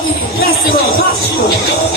HoT Festival Costume.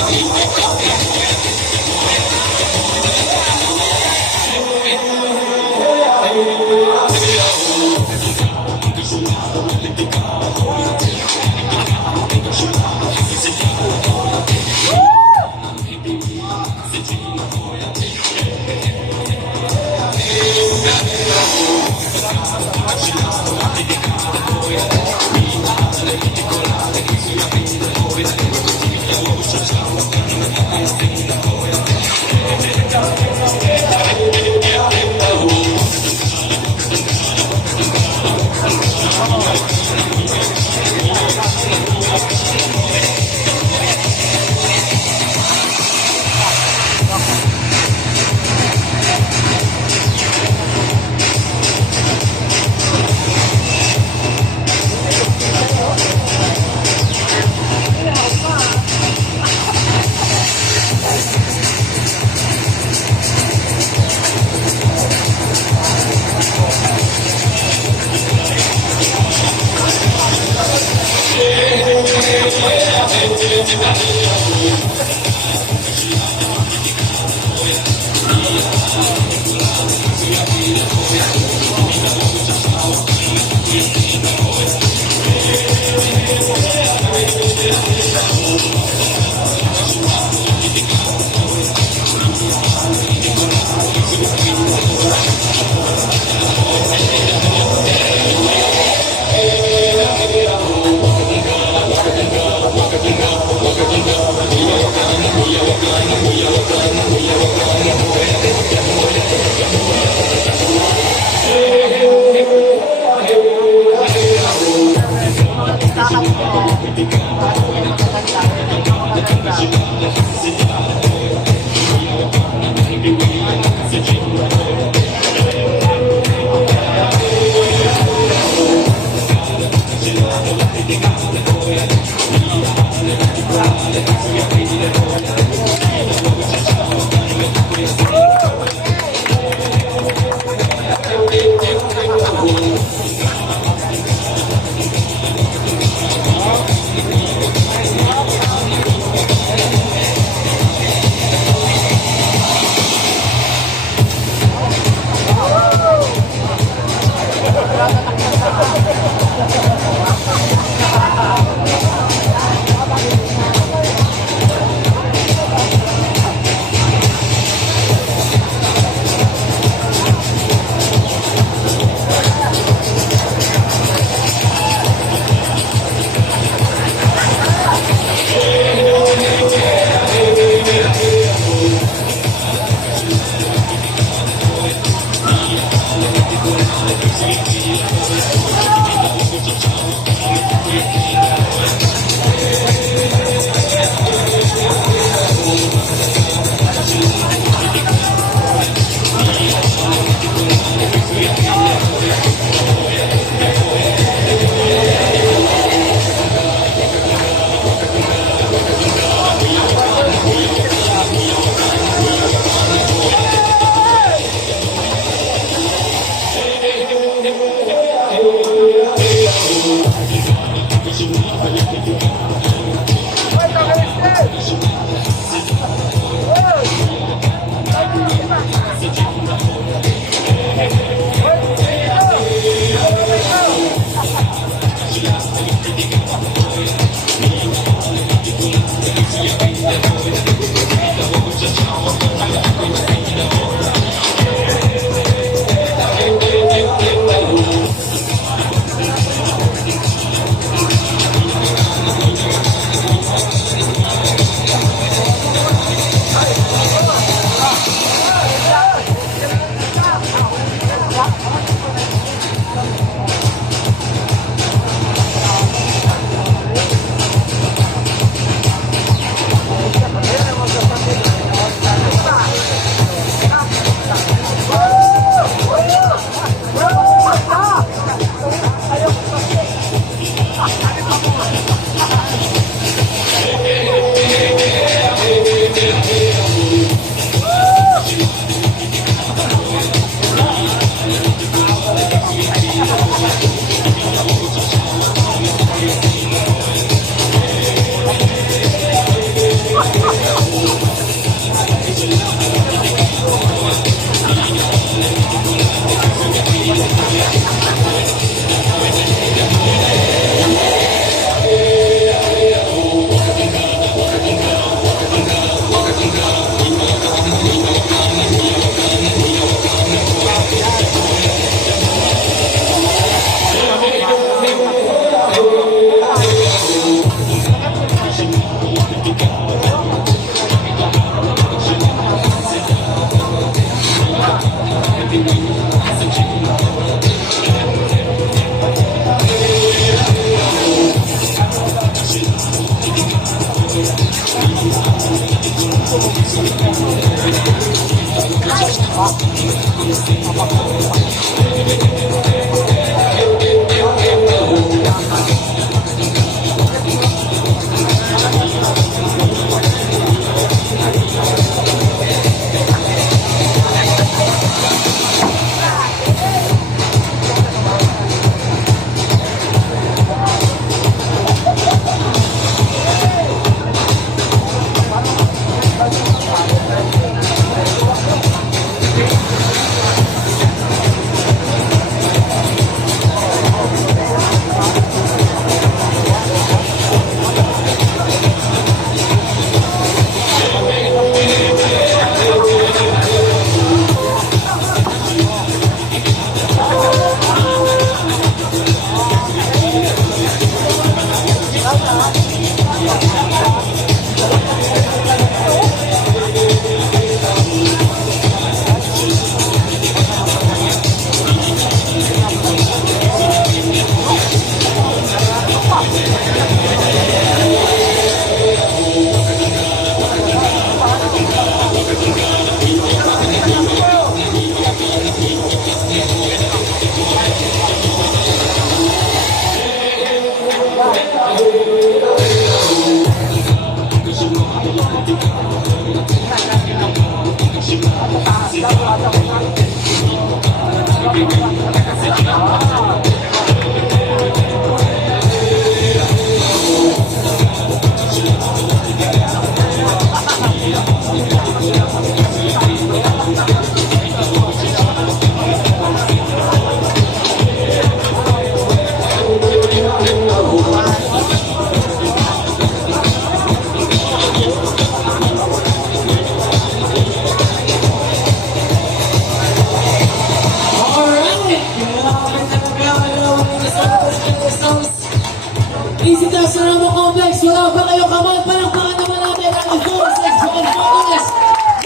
Easy daw sa Ramo Complex. Wala ba kayong kamay? Palakpakan naman natin ang Hunks and Finalists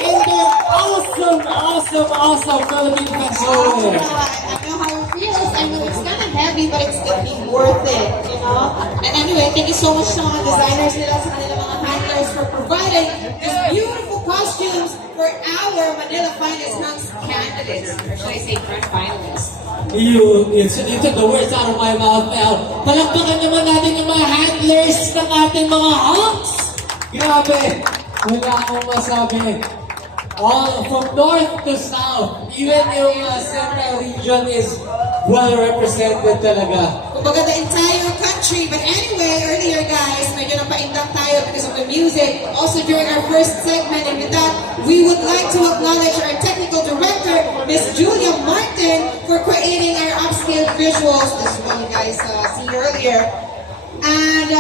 in their awesome Philippine festival. I know how it feels. I know it's kind of heavy, but it's gonna be worth it, you know? And anyway, thank you so much sa mga designers nila, sa kanilang mga handlers for providing these beautiful costumes for our Manila Finest Hunks candidates. Or should I say grand finalists? You took the words out of my mouth now. Palakpakan naman natin yung mga handlers ng ating mga Hunks. Grabe. Wala akong masabi. All from north to south, even yung central region is well represented talaga. Kumbaga the entire country. But anyway, earlier guys, medyo napaindang tayo because of the music. Also during our first segment, and with that, we would like to acknowledge our technical director, Miss Julia Martin, for creating our upscale visuals. This is what you guys seen earlier. And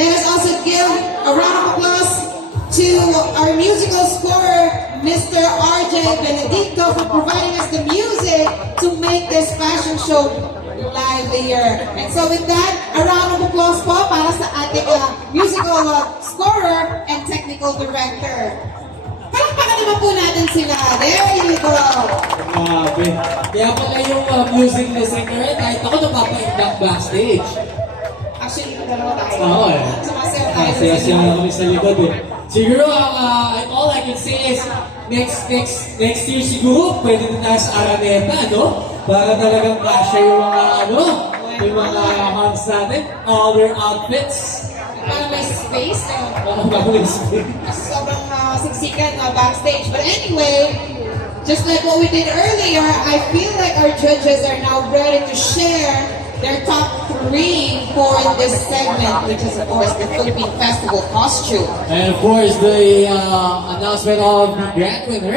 let us also give a round of applause to our musical scorer, Mr. RJ Benedicto, for providing us the music to make this fashion show livelier. And so with that, a round of applause po para sa ating musical scorer and technical director. Palakpakan naman po natin sila. There you go. Grabe. Kaya pala yung music listener, kahit ako napapaindak backstage. Actually, dalawa tayo. Oo eh. Sumasayaw tayo. Masaya-saya na kami sa likod eh. Siguro, all I can say is, next year siguro, pwede na tayo sa Araneta, no? Para talagang kasya yung mga, yung mga Hunks natin, all their outfits. Para may space. May space. Sobrang siksikan backstage. But anyway, just like what we did earlier, I feel like our judges are now ready to share their top 3 for this segment, which is of course the Philippine Festival costume. And of course, the announcement of the grand winner.